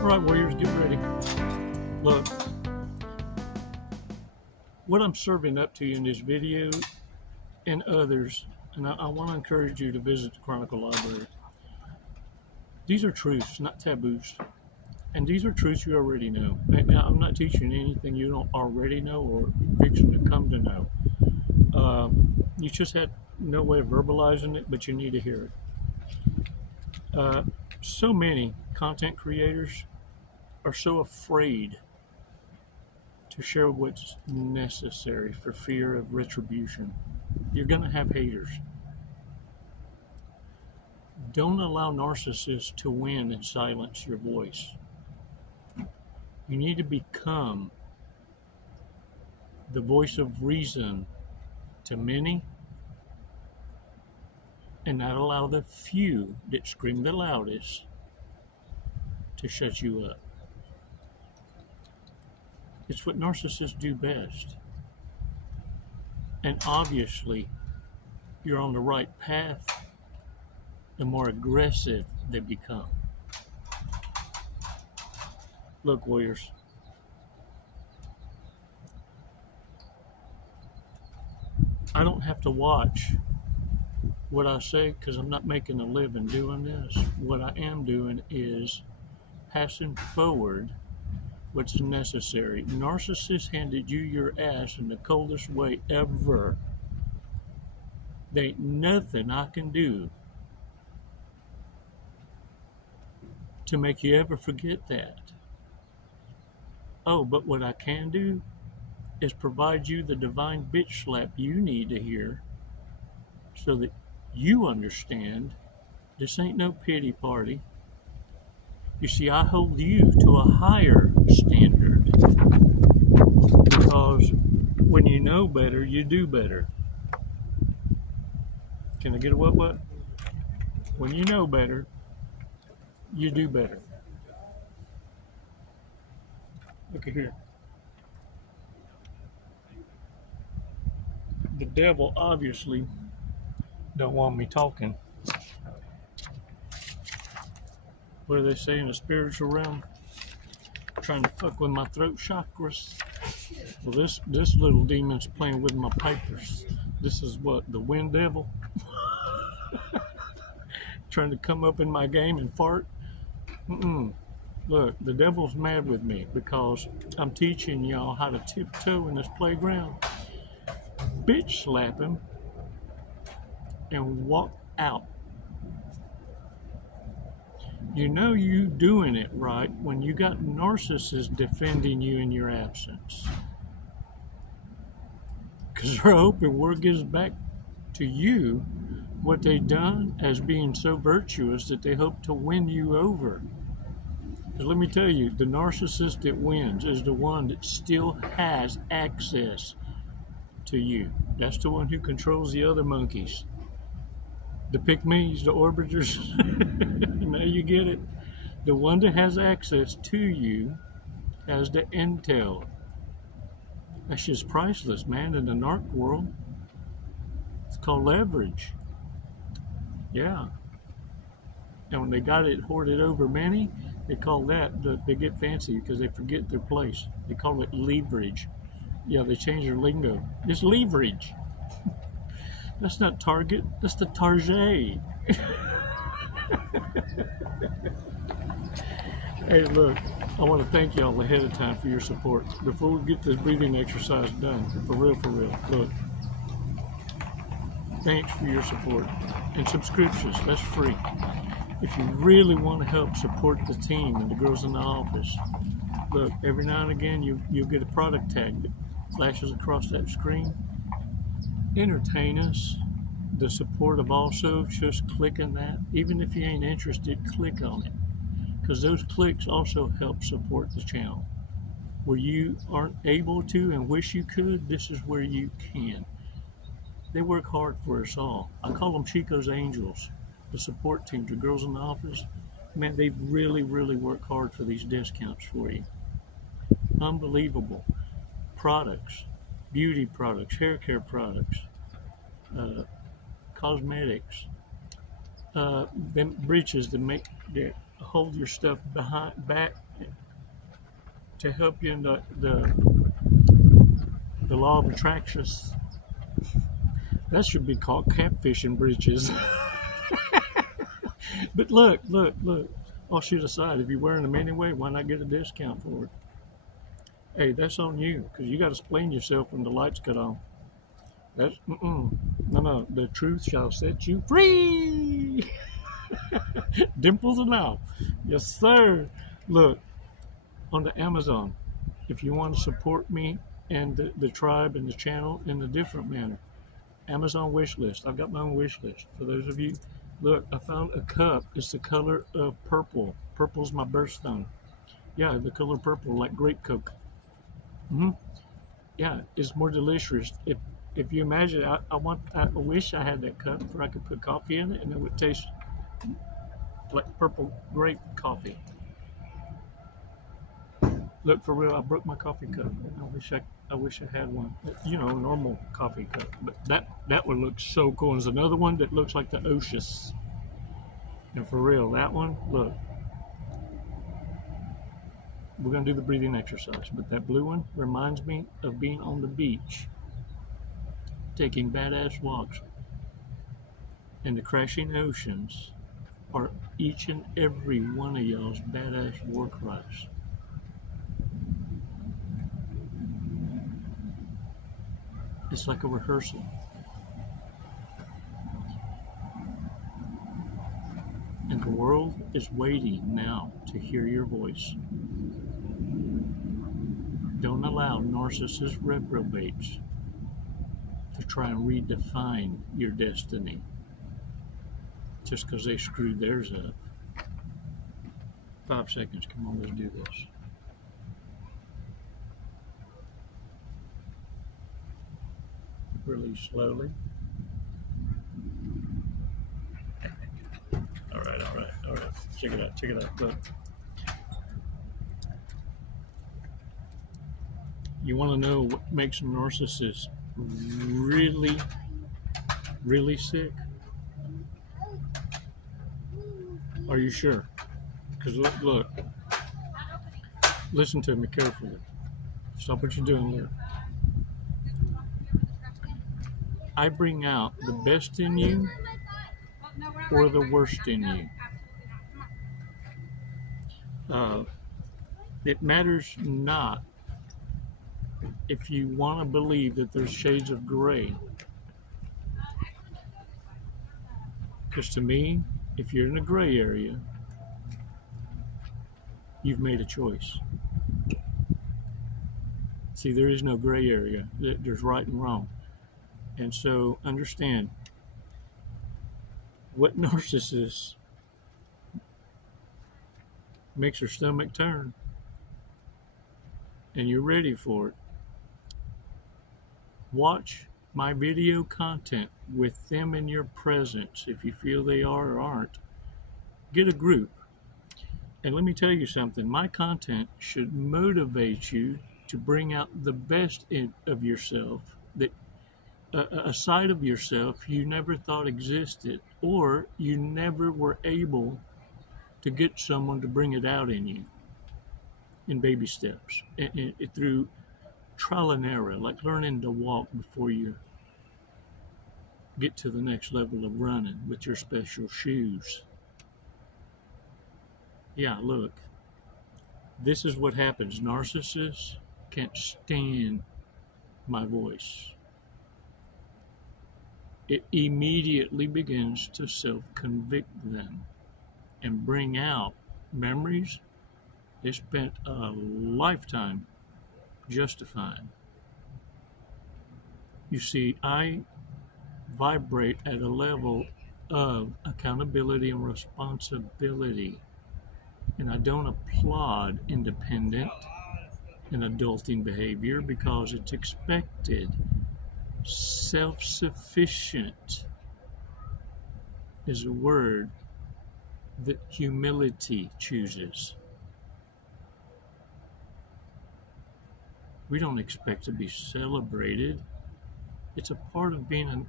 All right, warriors, get ready. Look, what I'm serving up to you in this video and others, and I want to encourage you to visit the Chronicle Library. These are truths, not taboos. And these are truths you already know. Now, I'm not teaching anything you don't already know or fixing to come to know. You just had no way of verbalizing it, but you need to hear it. So many content creators are so afraid to share what's necessary for fear of retribution. You're going to have haters. Don't allow narcissists to win and silence your voice. You need to become the voice of reason to many and not allow the few that scream the loudest to shut you up. It's what narcissists do best. And obviously, you're on the right path, the more aggressive they become. Look, warriors, I don't have to watch what I say because I'm not making a living doing this. What I am doing is passing forward what's necessary. Narcissists handed you your ass in the coldest way ever. There ain't nothing I can do to make you ever forget that. Oh, but what I can do is provide you the divine bitch slap you need to hear so that you understand this ain't no pity party. You see, I hold you to a higher standard because when you know better, you do better. Can I get a what? When you know better, you do better. Look at here. The devil obviously don't want me talking. What do they say in the spiritual realm? Trying to fuck with my throat chakras. Well, this little demon's playing with my pipers. This is what, the wind devil? Trying to come up in my game and fart? Look, the devil's mad with me because I'm teaching y'all how to tiptoe in this playground, bitch slap him, and walk out. You know you doing it right when you got narcissists defending you in your absence. Because they're hoping word gives back to you what they done as being so virtuous that they hope to win you over. Because let me tell you, the narcissist that wins is the one that still has access to you. That's the one who controls the other monkeys. The pick-me's, the orbiters. Now you get it. The one that has access to you has the intel. That's just priceless, man, in the narc world. It's called leverage. Yeah. And when they got it hoarded over many, they call that, they get fancy because they forget their place. They call it leverage. Yeah, they change their lingo. It's leverage. That's not Target, that's the Target. Hey, look, I want to thank y'all ahead of time for your support. Before we get this breathing exercise done, for real, look. Thanks for your support. And subscriptions, that's free. If you really want to help support the team and the girls in the office, look, every now and again you'll get a product tag that flashes across that screen. Entertain us. The support of also just clicking that. Even if you ain't interested, click on it. Because those clicks also help support the channel. Where you aren't able to and wish you could, this is where you can. They work hard for us all. I call them Chico's angels. The support team, the girls in the office, man, they really, really work hard for these discounts for you. Unbelievable. Products, beauty products, hair care products, cosmetics, them breeches that make hold your stuff back to help you in the law of attraction. That should be called catfishing bridges. But look. All shit aside, if you're wearing them anyway, why not get a discount for it? Hey, that's on you, because you got to explain yourself when the lights cut on. That's, no, the truth shall set you free. Dimples and all. Yes, sir. Look, on the Amazon, if you want to support me and the tribe and the channel in a different manner, Amazon wish list. I've got my own wish list. For those of you, look, I found a cup. It's the color of purple. Purple's my birthstone. Yeah, the color purple, like grape Coke. Yeah, it's more delicious. If you imagine, I wish I had that cup where I could put coffee in it and it would taste like purple grape coffee. Look, for real, I broke my coffee cup. I wish I had one. You know, normal coffee cup. But that one looks so cool. There's another one that looks like the Oceans. And for real, that one, look. We're gonna do the breathing exercise, but that blue one reminds me of being on the beach, taking badass walks, and the crashing oceans are each and every one of y'all's badass war cries. It's like a rehearsal. And the world is waiting now to hear your voice. Don't allow narcissist reprobates to try and redefine your destiny just because they screwed theirs up. 5 seconds. Come on, let's do this. Release slowly. All right. Check it out. Look. You want to know what makes a narcissist really, really sick? Are you sure? Because look. Listen to me carefully. Stop what you're doing. Look. I bring out the best in you or the worst in you. It matters not if you want to believe that there's shades of gray. Because to me, if you're in a gray area, you've made a choice. See, there is no gray area. There's right and wrong. And so understand what narcissist makes her stomach turn, and you're ready for it. Watch my video content with them in your presence if you feel they are or aren't. Get a group. And let me tell you something, my content should motivate you to bring out the best of yourself, that a side of yourself you never thought existed, or you never were able to get someone to bring it out in you in baby steps, and through trial and error, like learning to walk before you get to the next level of running with your special shoes. Yeah, look, this is what happens. Narcissists can't stand my voice. It immediately begins to self-convict them and bring out memories they spent a lifetime justifying. You see, I vibrate at a level of accountability and responsibility, and I don't applaud independent and adulting behavior because it's expected. Self-sufficient is a word that humility chooses. We don't expect to be celebrated. It's a part of being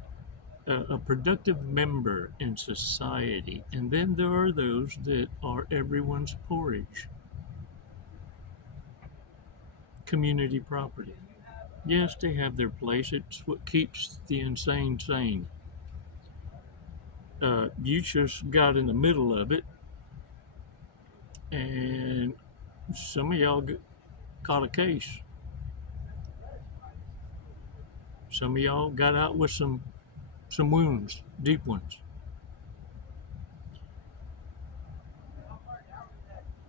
a productive member in society. And then there are those that are everyone's porridge. Community property. Yes, they have their place. It's what keeps the insane sane. You just got in the middle of it, and some of y'all caught a case. Some of y'all got out with some wounds, deep ones.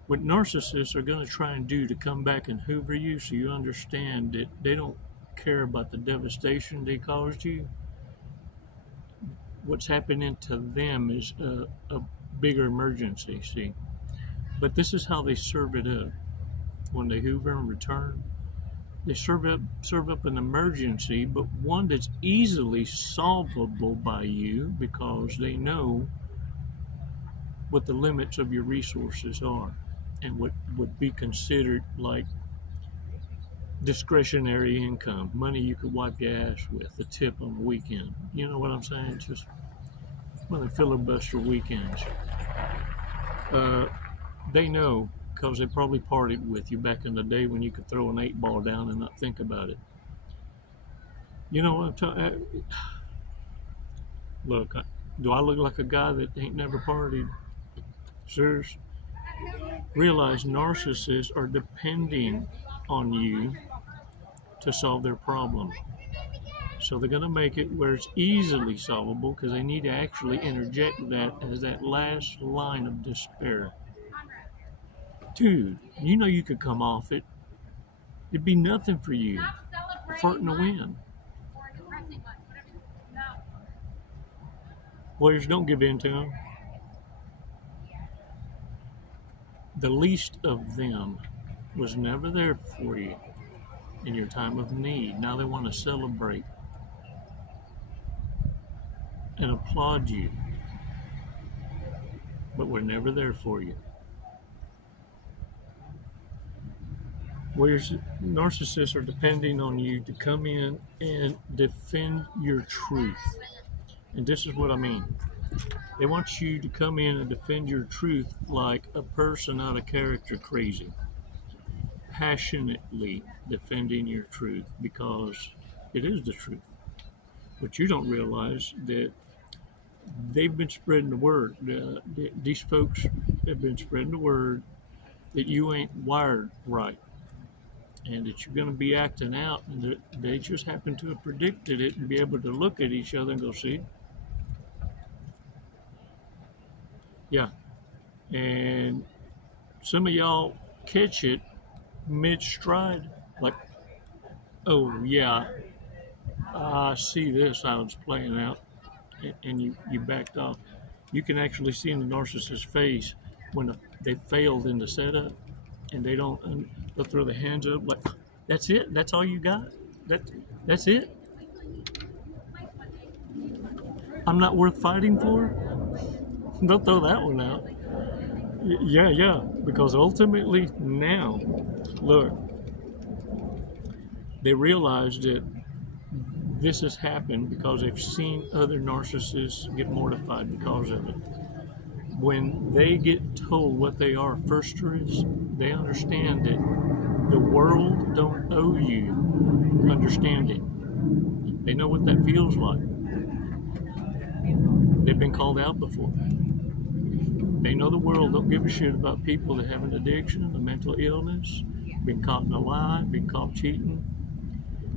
What narcissists are going to try and do to come back and hoover you, so you understand that they don't care about the devastation they caused you. What's happening to them is a bigger emergency, see. But this is how they serve it up. When they hoover and return, they serve up an emergency, but one that's easily solvable by you, because they know what the limits of your resources are and what would be considered like discretionary income, money you could wipe your ass with, a tip on the weekend. You know what I'm saying? Just one of the filibuster weekends. They know, because they probably partied with you back in the day when you could throw an 8-ball down and not think about it. You know what I'm talking? Look, do I look like a guy that ain't never partied? Sirs, realize narcissists are depending on you to solve their problem. So they're going to make it where it's easily solvable, because they need to actually interject that as that last line of despair. Dude, you know you could come off it. It'd be nothing for you. A fart in the wind. Warriors, don't give in to them. The least of them was never there for you in your time of need. Now they want to celebrate and applaud you, but we're never there for you. Whereas narcissists are depending on you to come in and defend your truth. And this is what I mean. They want you to come in and defend your truth like a person out of character crazy. Passionately defending your truth, because it is the truth. But you don't realize that they've been spreading the word. These folks have been spreading the word that you ain't wired right, and that you're going to be acting out, and they just happen to have predicted it and be able to look at each other and go, see? Yeah. And some of y'all catch it mid-stride, like, oh, yeah, I see this, how it's playing out, and you backed off. You can actually see in the narcissist's face when they failed in the setup, and they'll throw their hands up like, that's it? That's all you got? That's it? I'm not worth fighting for? They'll throw that one out. Yeah, because ultimately now, look, they realize that this has happened because they've seen other narcissists get mortified because of it. When they get told what they are firsters, they understand that the world don't owe you understanding. They know what that feels like. They've been called out before. They know the world don't give a shit about people that have an addiction, a mental illness, been caught in a lie, been caught cheating,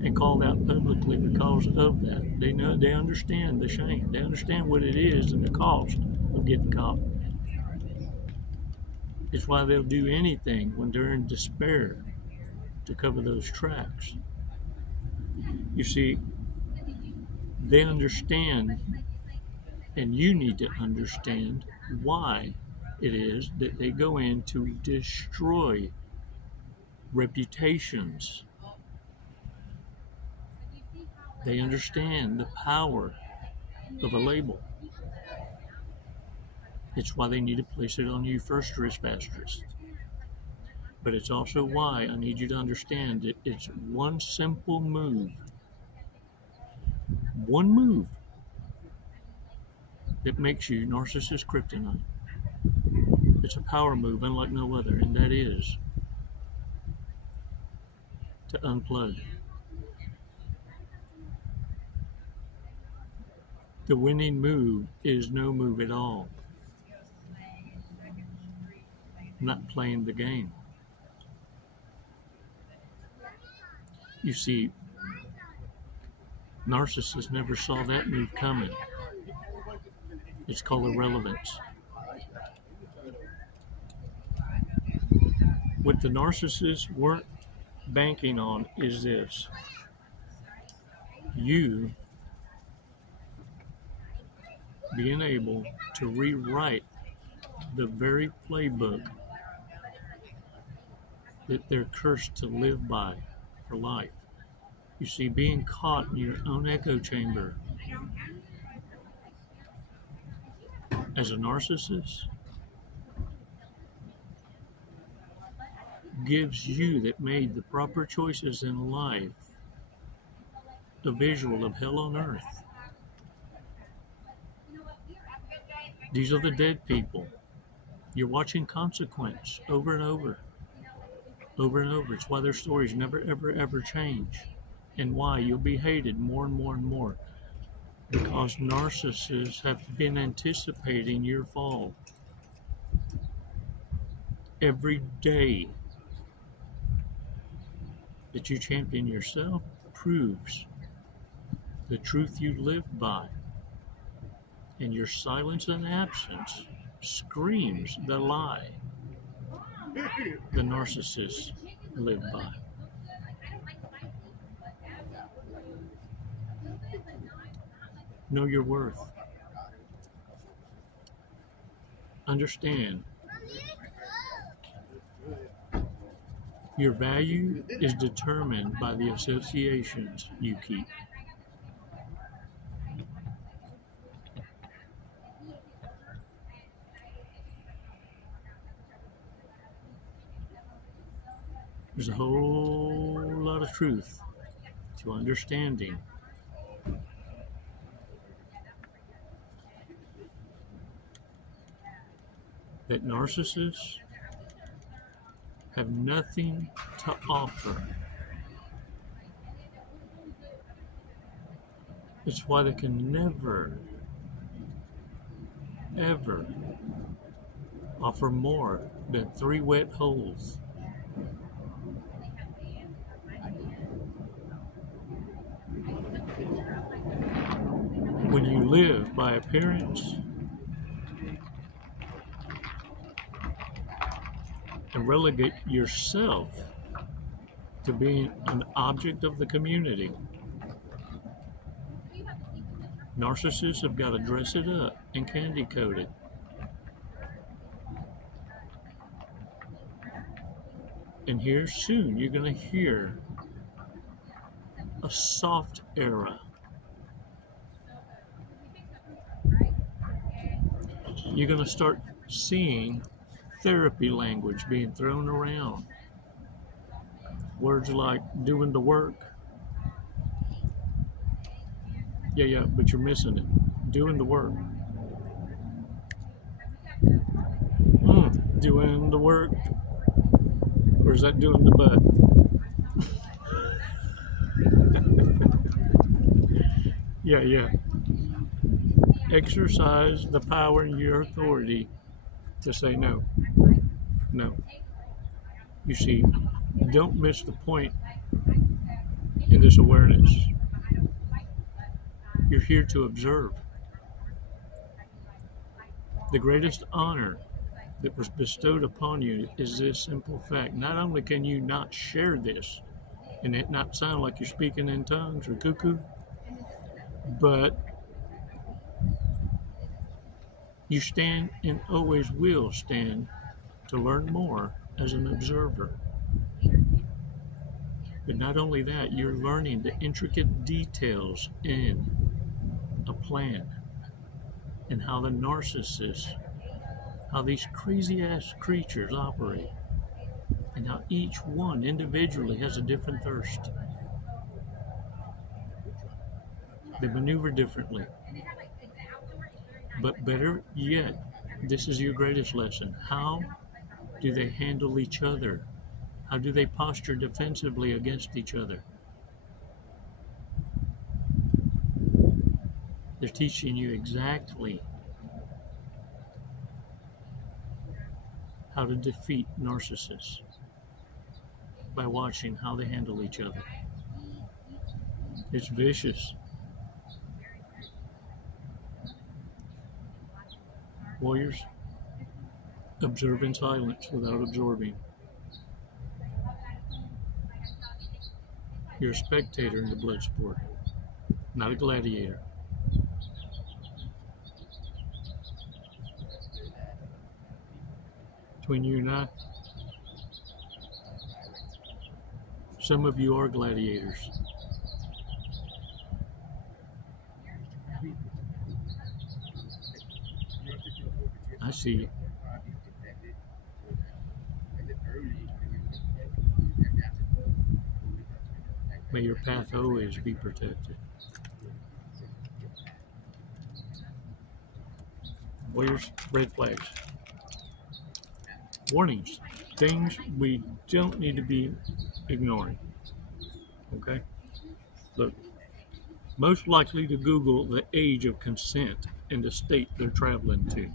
and called out publicly because of that. They understand the shame. They understand what it is and the cost of getting caught. It's why they'll do anything when they're in despair to cover those tracks. You see, they understand, and you need to understand why it is that they go in to destroy reputations. They understand the power of a label. It's why they need to place it on you firsters, fasters. But it's also why I need you to understand that it's one simple move. One move that makes you narcissist kryptonite. It's a power move unlike no other, and that is to unplug. The winning move is no move at all. Not playing the game. You see, narcissists never saw that move coming. It's called irrelevance. What the narcissists weren't banking on is this. You being able to rewrite the very playbook that they're cursed to live by for life. You see, being caught in your own echo chamber as a narcissist gives you that made the proper choices in life a visual of hell on earth. These are the dead people. You're watching consequence over and over. Over and over. It's why their stories never, ever, ever change. And why you'll be hated more and more and more. Because narcissists have been anticipating your fall. Every day that you champion yourself proves the truth you live by. And your silence and absence screams the lie the narcissists live by. Know your worth. Understand your value is determined by the associations you keep. There's a whole lot of truth to understanding that narcissists have nothing to offer. It's why they can never, ever offer more than 3 wet holes. When you live by appearance and relegate yourself to being an object of the community, narcissists have got to dress it up and candy coat it. And here soon you're going to hear a soft era. You're going to start seeing therapy language being thrown around. Words like doing the work. Yeah, but you're missing it. Doing the work. Doing the work. Or is that doing the butt? Yeah. Exercise the power and your authority to say no. No. You see, don't miss the point in this awareness. You're here to observe. The greatest honor that was bestowed upon you is this simple fact. Not only can you not share this and it not sound like you're speaking in tongues or cuckoo, but you stand and always will stand to learn more as an observer. But not only that, you're learning the intricate details in a plan and how the narcissists, how these crazy ass creatures operate, and how each one individually has a different thirst. They maneuver differently. But better yet, this is your greatest lesson. How do they handle each other? How do they posture defensively against each other? They're teaching you exactly how to defeat narcissists by watching how they handle each other. It's vicious. Warriors, observe in silence without absorbing. You're a spectator in the blood sport, not a gladiator. Between you and I, some of you are gladiators. I see you. May your path always be protected. Warriors, red flags. Warnings. Things we don't need to be ignoring. Okay? Look, most likely to Google the age of consent and the state they're traveling to.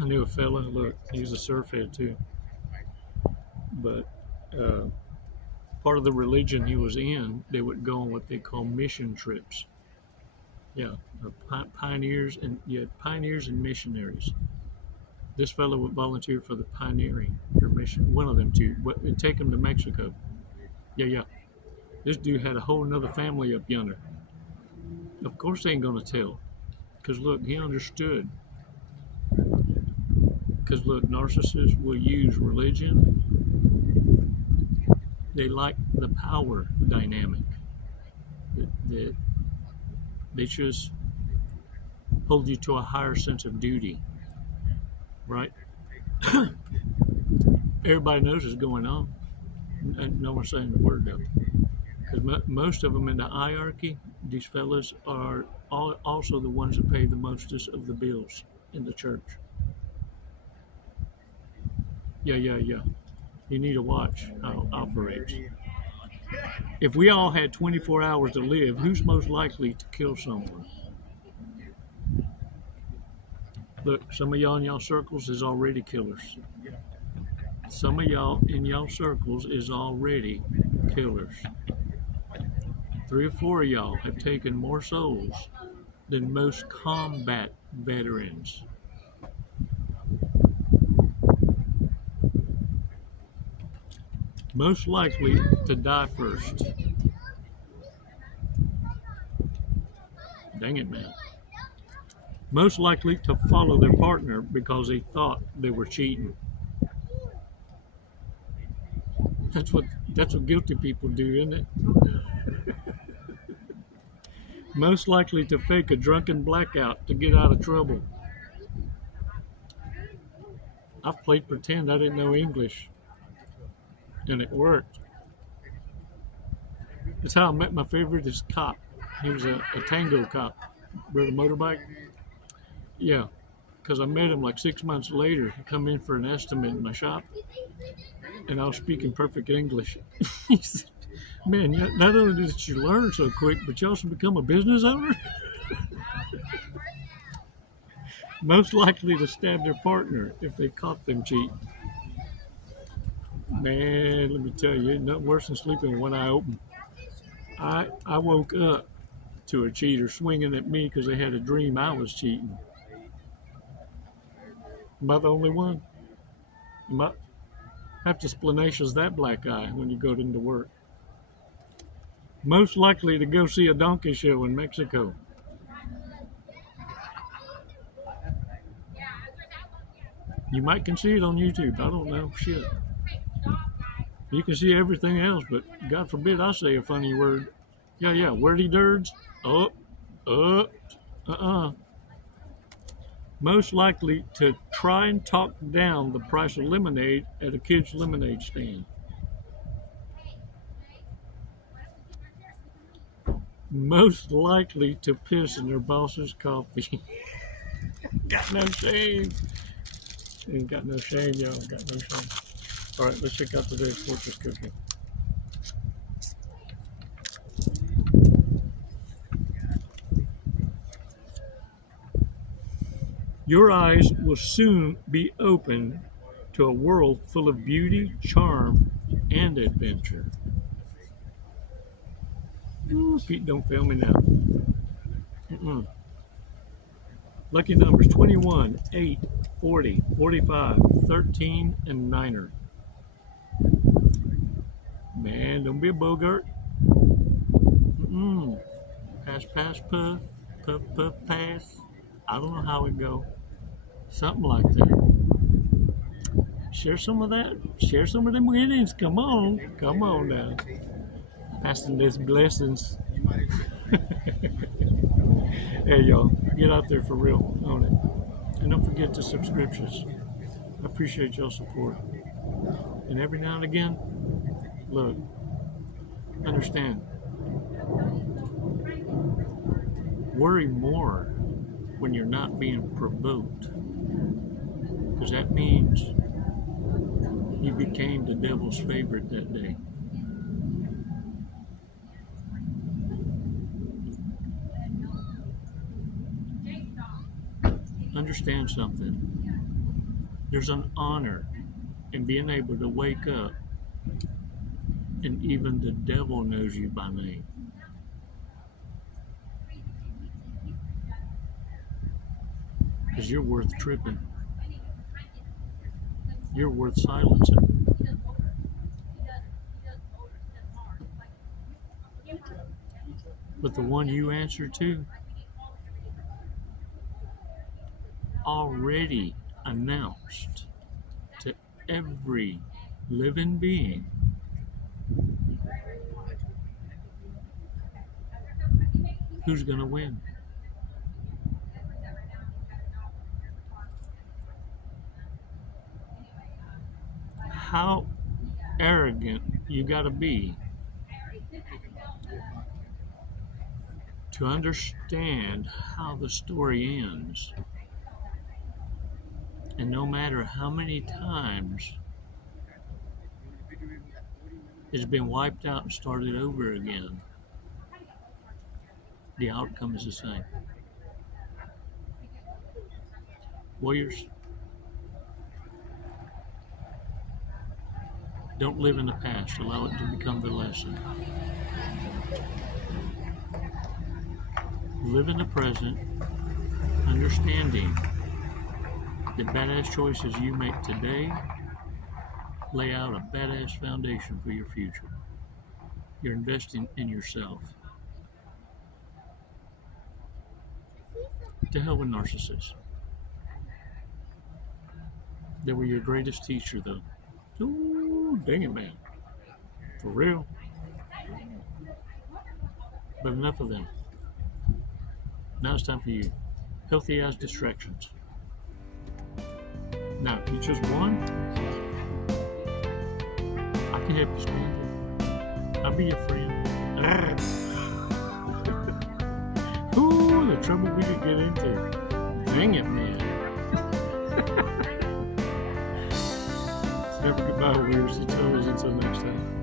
I knew a fella, look, he was a surfhead too. But part of the religion he was in, they would go on what they call mission trips. Yeah, pioneers and missionaries. This fellow would volunteer for the pioneering or mission, one of them two. It'd take him to Mexico. Yeah. This dude had a whole nother family up yonder. Of course they ain't gonna tell. Because look, he understood. Because look, narcissists will use religion. They like the power dynamic. They just hold you to a higher sense of duty, right? Everybody knows what's going on. And no one's saying the word though. Because most of them in the hierarchy, these fellas are also the ones that pay the mostest of the bills in the church. Yeah. You need to watch how it operates. If we all had 24 hours to live, who's most likely to kill someone? Look, some of y'all in y'all circles is already killers. Some of y'all in y'all circles is already killers. 3 or 4 of y'all have taken more souls than most combat veterans. Most likely to die first. Dang it, man. Most likely to follow their partner because they thought they were cheating. That's what guilty people do, isn't it? Most likely to fake a drunken blackout to get out of trouble. I've played pretend I didn't know English. And it worked. That's how I met my favorite cop. He was a tango cop. Rode a motorbike. Yeah, because I met him like 6 months later. He come in for an estimate in my shop, and I was speaking perfect English. He said, "Man, not only did you learn so quick, but you also become a business owner?" Most likely to stab their partner if they caught them cheating. Man, let me tell you, ain't nothing worse than sleeping with one eye open. I woke up to a cheater swinging at me because they had a dream I was cheating. Am I the only one? Have to splanacious that black eye when you go into work. Most likely to go see a donkey show in Mexico. You might can see it on YouTube. I don't know. Shit. You can see everything else, but God forbid I say a funny word. Yeah. Wordy dirds. Most likely to try and talk down the price of lemonade at a kid's lemonade stand. most likely to piss in their boss's coffee. Got no shame. Ain't got no shame, y'all. Got no shame. All right, let's check out today's fortress cookie. Your eyes will soon be open to a world full of beauty, charm, and adventure. Ooh, Pete, don't fail me now. Lucky numbers 21, 8, 40, 45, 13, and 9er. Man, don't be a bogart. Pass, pass, puff, puff, puff, pass. I don't know how it go. Something like that. Share some of that. Share some of them winnings. Come on. Come on now. Passing these blessings. Hey, y'all. Get out there for real. Own it. And don't forget the subscriptions. I appreciate y'all's support. And every now and again, look, understand. Worry more when you're not being provoked. Because that means you became the devil's favorite that day. Understand something. There's an honor in being able to wake up and even the devil knows you by name. Because you're worth tripping. You're worth silencing. But the one you answer to already announced to every living being who's going to win. How arrogant you got to be to understand how the story ends. And no matter how many times it's been wiped out and started over again, the outcome is the same. Warriors, don't live in the past. Allow it to become the lesson. Live in the present, understanding the badass choices you make today lay out a badass foundation for your future. You're investing in yourself. To hell with narcissists. They were your greatest teacher, though. Ooh, dang it, man. For real. But enough of them. Now it's time for you. Healthy as distractions. Now, if you choose one, I can help you stand it. I'll be your friend. Ooh, the trouble we could get into. Dang it, man. It's never goodbye, weirds. Until next time.